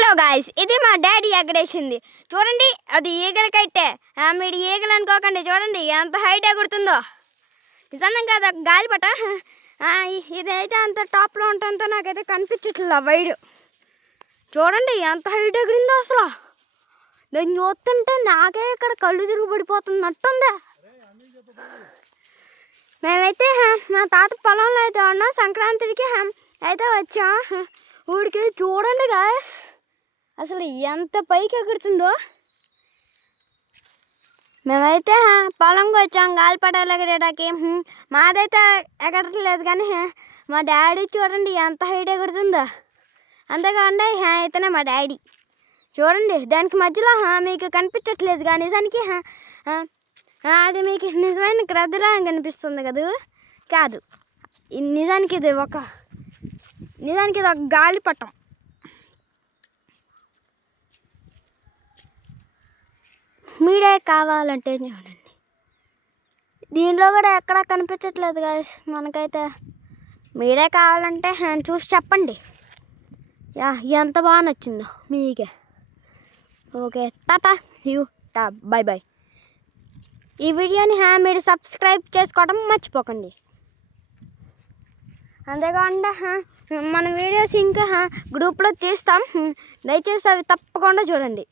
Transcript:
Hello guys, ఇది మా daddy ఎగరేసింది చూడండి. అది ఈగలకైతే మీరు ఈగలు అనుకోకండి. చూడండి ఎంత హైట్ ఎగురుతుందో. నిజంగా కదా గాలిపట. ఇదైతే అంత టాప్లో ఉంటుందో నాకైతే కనిపించట్లేదు. వైడ్ చూడండి ఎంత హైట్ ఎగిరిందో. అసలు దాన్ని చూస్తుంటే నాకే ఇక్కడ కళ్ళు తిరుగు పడిపోతున్నట్టుంది. మేమైతే మా తాత పొలంలో అయితే ఉన్నాం. సంక్రాంతికి అయితే వచ్చాం ఊరికి. చూడండి గాయస్ అసలు ఎంత పైకి ఎగురుతుందో. మేమైతే పొలంకి వచ్చాం గాలిపటాలు ఎగరేయడానికి. మాదైతే ఎగరట్లేదు కానీ మా డాడీ చూడండి ఎంత హైట్ ఎగురుతుందో. అంతేకాకుండా అయితేనే మా డాడీ చూడండి. దానికి మధ్యలో మీకు కనిపించట్లేదు కానీ నిజానికి అది మీకు నిజమైన గ్రద్దలా కనిపిస్తుంది కదా. కాదు, నిజానికి ఇది ఒక గాలిపటం. మీరే కావాలంటే చూడండి. దీంట్లో కూడా ఎక్కడా కనిపించట్లేదు కదా మనకైతే. మీరే కావాలంటే చూసి చెప్పండి ఎంత బాగా నచ్చిందో మీకే. Okay, tata, see you, bye bye. ఈ వీడియోని మీరు సబ్స్క్రైబ్ చేసుకోవడం మర్చిపోకండి. అంతేకాకుండా మన వీడియోస్ ఇంకా గ్రూప్లో తీస్తాం. దయచేసి అవి తప్పకుండా చూడండి.